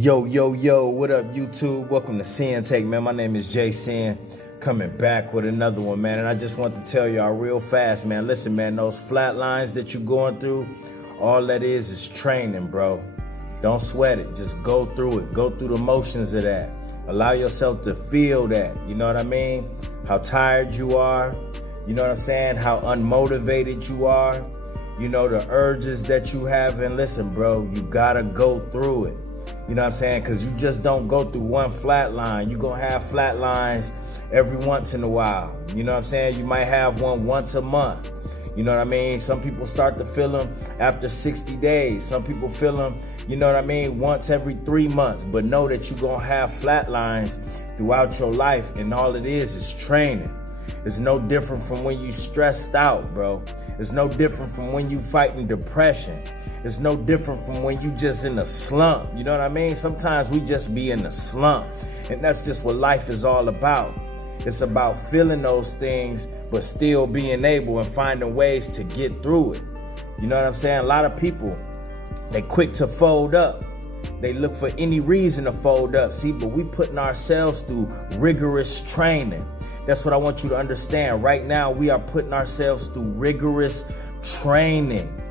Yo, what up, YouTube? Welcome to Sinn-Take, man. My name is Sin, coming back with another one, man. And I just want to tell y'all real fast, man. Listen, man, those flat lines that you're going through, all that is training, bro. Don't sweat it. Just go through it. Go through the motions of that. Allow yourself to feel that. You know what I mean? How tired you are. You know what I'm saying? How unmotivated you are. You know, the urges that you have. And listen, bro, you gotta go through it. You know what I'm saying? Because you just don't go through one flat line. You're going to have flat lines every once in a while. You know what I'm saying? You might have one once a month. You know what I mean? Some people start to feel them after 60 days. Some people feel them, you know what I mean, once every 3 months. But know that you're going to have flat lines throughout your life. And all it is training. It's no different from when you stressed out, bro. It's no different from when you fighting depression. It's no different from when you just in a slump. You know what I mean? Sometimes we just be in a slump. And that's just what life is all about. It's about feeling those things, but still being able and finding ways to get through it. You know what I'm saying? A lot of people, they quick to fold up. They look for any reason to fold up. See, but we putting ourselves through rigorous training. That's what I want you to understand. Right now, we are putting ourselves through rigorous training.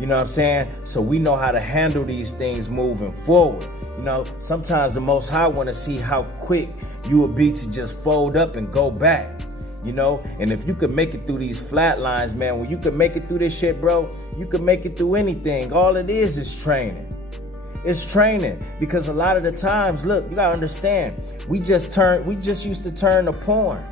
You know what I'm saying? So we know how to handle these things moving forward. You know, sometimes the Most High want to see how quick you will be to just fold up and go back. You know, and if you could make it through these flat lines, man, when you could make it through this shit, bro, you can make it through anything. All it is training. It's training, because a lot of the times, look, you gotta understand, we just used to turn to porn.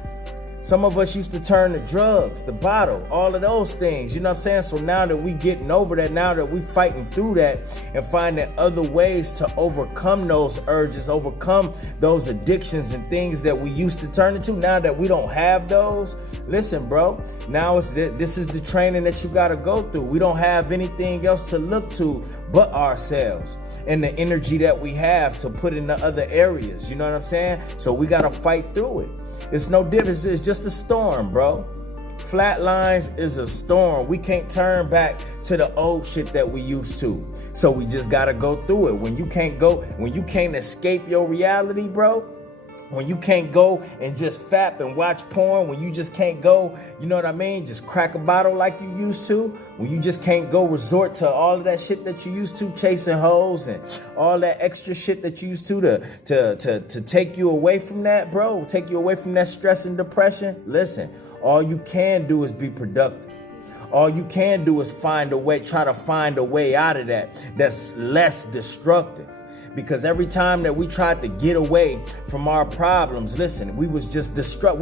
Some of us used to turn to drugs, the bottle, all of those things, you know what I'm saying? So now that we getting over that, now that we fighting through that and finding other ways to overcome those urges, overcome those addictions and things that we used to turn into, now that we don't have those, listen, bro, now this is the training that you gotta go through. We don't have anything else to look to but ourselves and the energy that we have to put in the other areas, you know what I'm saying? So we gotta fight through it. It's no difference. It's just a storm, bro. Flat lines is a storm. We can't turn back to the old shit that we used to. So we just gotta go through it. When you can't escape your reality, bro, when you can't go and just fap and watch porn, when you just can't go, you know what I mean, just crack a bottle like you used to, when you just can't go resort to all of that shit that you used to, chasing hoes and all that extra shit that you used to take you away from that, bro, take you away from that stress and depression. Listen, all you can do is be productive. All you can do is try to find a way out of that that's less destructive. Because every time that we tried to get away from our problems, listen, we was destructive.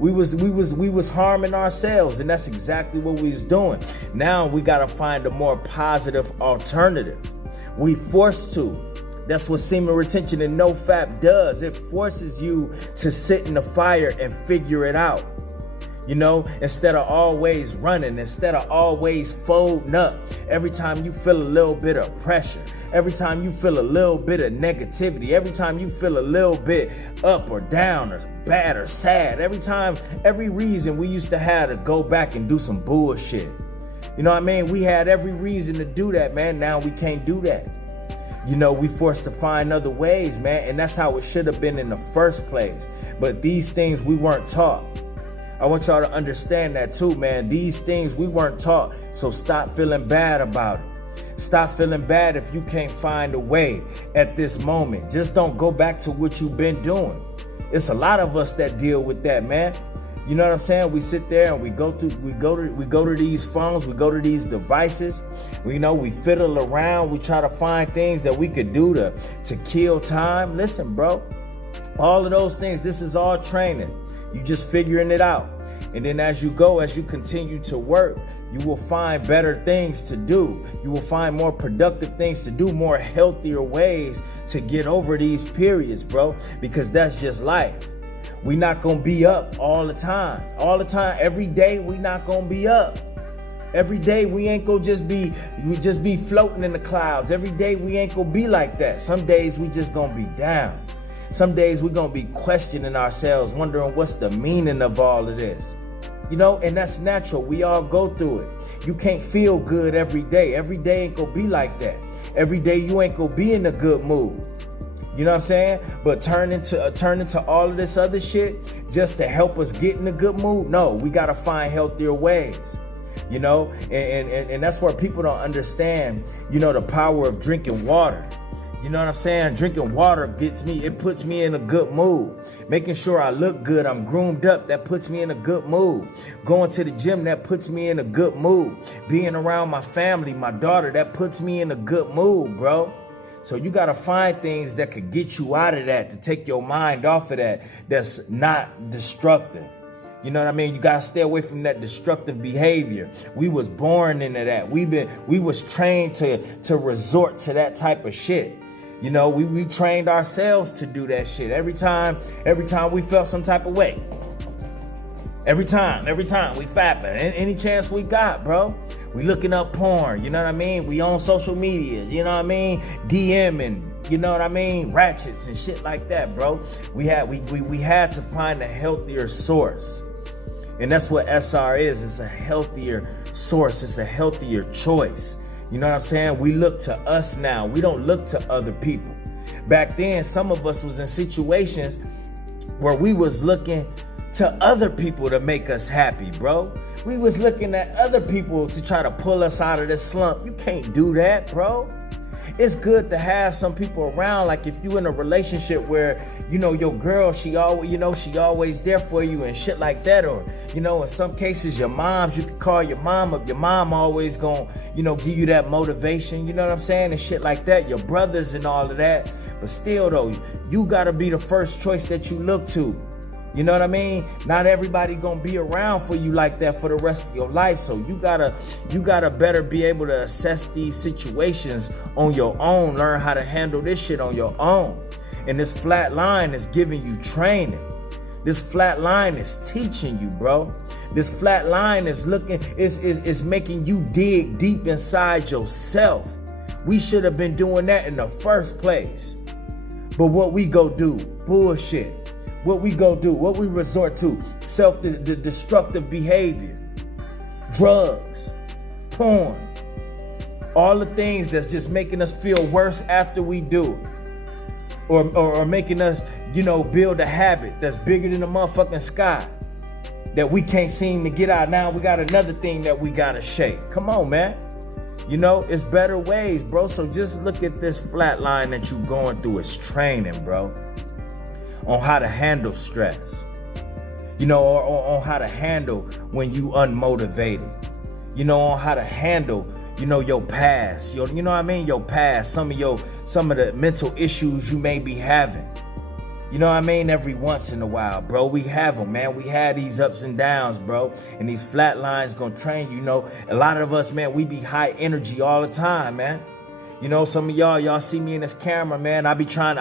We was harming ourselves, and that's exactly what we was doing. Now we gotta find a more positive alternative. We forced to. That's what semen retention and no-fap does. It forces you to sit in the fire and figure it out. You know, instead of always running, instead of always folding up. Every time you feel a little bit of pressure, every time you feel a little bit of negativity, every time you feel a little bit up or down or bad or sad, every reason we used to have to go back and do some bullshit. You know what I mean? We had every reason to do that, man. Now we can't do that. You know, we forced to find other ways, man. And that's how it should have been in the first place. But these things we weren't taught. I want y'all to understand that too, man. These things we weren't taught. So stop feeling bad about it. Stop feeling bad if you can't find a way at this moment. Just don't go back to what you've been doing. It's a lot of us that deal with that, man. You know what I'm saying? We sit there and we go to these phones, we go to these devices. We fiddle around, we try to find things that we could do to kill time. Listen, bro, all of those things, this is all training. You just figuring it out. And then as you continue to work, you will find better things to do. You will find more productive things to do, more healthier ways to get over these periods, bro, because that's just life. We not gonna be up all the time. Every day we not gonna be up. Every day we ain't gonna just be floating in the clouds. Every day we ain't gonna be like that. Some days we just gonna be down. Some days we're going to be questioning ourselves, wondering what's the meaning of all of this. You know, and that's natural. We all go through it. You can't feel good every day. Every day ain't going to be like that. every day you ain't gonna be in a good mood. You know what I'm saying? But turn into all of this other shit just to help us get in a good mood? No, we gotta find healthier ways. You know, and that's where people don't understand, you know, the power of drinking water. You know what I'm saying? Drinking water it puts me in a good mood. Making sure I look good, I'm groomed up, that puts me in a good mood. Going to the gym, that puts me in a good mood. Being around my family, my daughter, that puts me in a good mood, bro. So you got to find things that could get you out of that, to take your mind off of that, that's not destructive. You know what I mean? You got to stay away from that destructive behavior. We was born into that. We was trained to resort to that type of shit. You know, we trained ourselves to do that shit. Every time we felt some type of way. Every time we fapping. Any chance we got, bro. We looking up porn, you know what I mean? We on social media, you know what I mean? DMing, you know what I mean? Ratchets and shit like that, bro. We had to find a healthier source. And that's what SR is. It's a healthier source. It's a healthier choice. You know what I'm saying? We look to us now. We don't look to other people. Back then, some of us was in situations where we was looking to other people to make us happy, bro. We was looking at other people to try to pull us out of this slump. You can't do that, bro. It's good to have some people around. Like if you in a relationship where, you know, your girl, she always there for you and shit like that. Or, you know, in some cases, your moms, you can call your mom up. Your mom always gonna, you know, give you that motivation. You know what I'm saying? And shit like that. Your brothers and all of that. But still though, you gotta be the first choice that you look to. You know what I mean? Not everybody gonna be around for you like that for the rest of your life. So you gotta better be able to assess these situations on your own. Learn how to handle this shit on your own. And this flat line is giving you training. This flat line is teaching you, bro. This flat line is making you dig deep inside yourself. We should have been doing that in the first place. But what we go do? Bullshit. What we go do, what we resort to, self-destructive behavior, drugs, porn, all the things that's just making us feel worse after we do it, or making us, you know, build a habit that's bigger than the motherfucking sky that we can't seem to get out. Now we got another thing that we gotta shake. Come on, man. You know, it's better ways, bro. So just look at this flat line that you're going through. It's training, bro. On how to handle stress, you know, or on how to handle when you unmotivated, you know, on how to handle, you know, your past, you know what I mean? Your past, some of the mental issues you may be having, you know what I mean? Every once in a while, bro, we have them, man. We had these ups and downs, bro, and these flat lines gonna train you know. A lot of us, man, we be high energy all the time, man. You know, some of y'all see me in this camera, man. I be trying,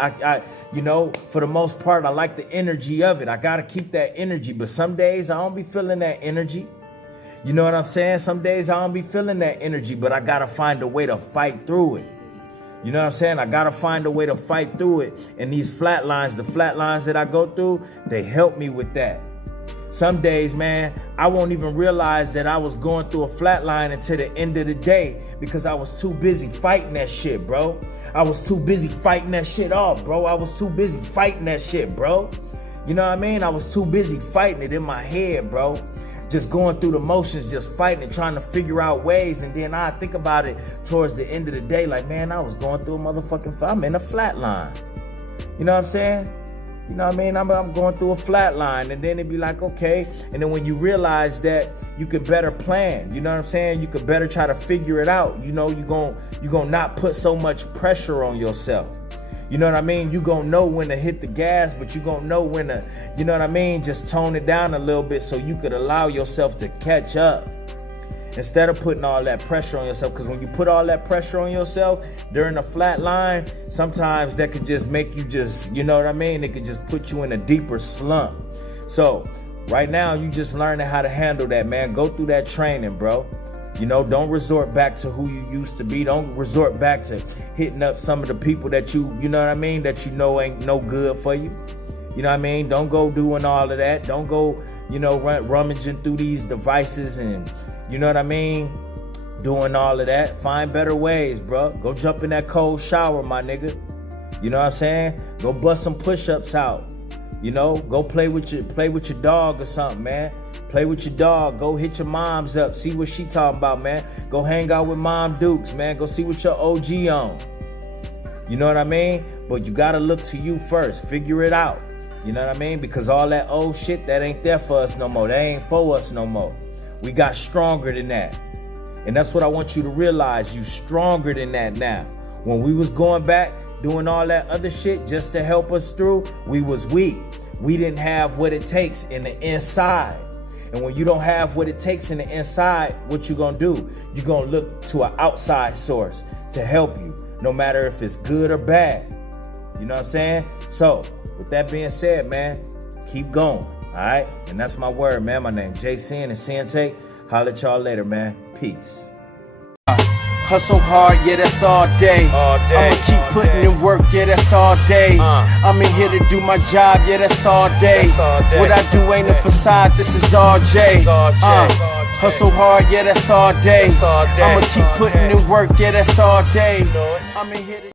you know, for the most part, I like the energy of it. I got to keep that energy. But some days I don't be feeling that energy. You know what I'm saying? Some days I don't be feeling that energy, but I got to find a way to fight through it. You know what I'm saying? I got to find a way to fight through it. And these flat lines, the flat lines that I go through, they help me with that. Some days, man, I won't even realize that I was going through a flat line until the end of the day because I was too busy fighting that shit, bro. I was too busy fighting that shit off, bro. I was too busy fighting that shit, bro. You know what I mean? I was too busy fighting it in my head, bro. Just going through the motions, just fighting and trying to figure out ways. And then I think about it towards the end of the day, like, man, I was going through a motherfucking, I'm in a flat line. You know what I'm saying? You know what I mean? I'm going through a flat line, and then it'd be like, okay. And then when you realize that, you could better plan. You know what I'm saying? You could better try to figure it out. You know, you're gonna not put so much pressure on yourself. You know what I mean? You gonna know when to hit the gas, but you gonna know when to, you know what I mean? Just tone it down a little bit so you could allow yourself to catch up. Instead of putting all that pressure on yourself, because when you put all that pressure on yourself during a flat line, sometimes that could just make you just, you know what I mean? It could just put you in a deeper slump. So right now, you just learning how to handle that, man. Go through that training, bro. You know, don't resort back to who you used to be. Don't resort back to hitting up some of the people that you know what I mean, that you know ain't no good for you. You know what I mean? Don't go doing all of that. Don't go, you know, rummaging through these devices and, you know what I mean? doing all of that. Find better ways, bro. Go jump in that cold shower, my nigga. You know what I'm saying? Go bust some push-ups out. You know, go play with your dog or something, man. Play with your dog. Go hit your moms up. See what she talking about, man. Go hang out with Mom Dukes, man. Go see what your OG on. You know what I mean? But you gotta look to you first. Figure it out. You know what I mean? Because all that old shit, that ain't there for us no more. That ain't for us no more. We got stronger than that. And that's what I want you to realize. You stronger than that now. When we was going back, doing all that other shit just to help us through, we was weak. We didn't have what it takes in the inside. And when you don't have what it takes in the inside, what you gonna do? You're gonna look to an outside source to help you, no matter if it's good or bad. You know what I'm saying? So, with that being said, man, keep going, all right? And that's my word, man. My name is Sinn and Sinn-Take. Holla at y'all later, man. Peace. Hustle hard, yeah, that's all day. I'ma keep putting in work, yeah, that's all day. I'm in here to do my job, yeah, that's all day. What I do ain't a facade, this is all J. Hustle hard, yeah, that's all day. I'ma keep putting in work, yeah, that's all day. I'm in here to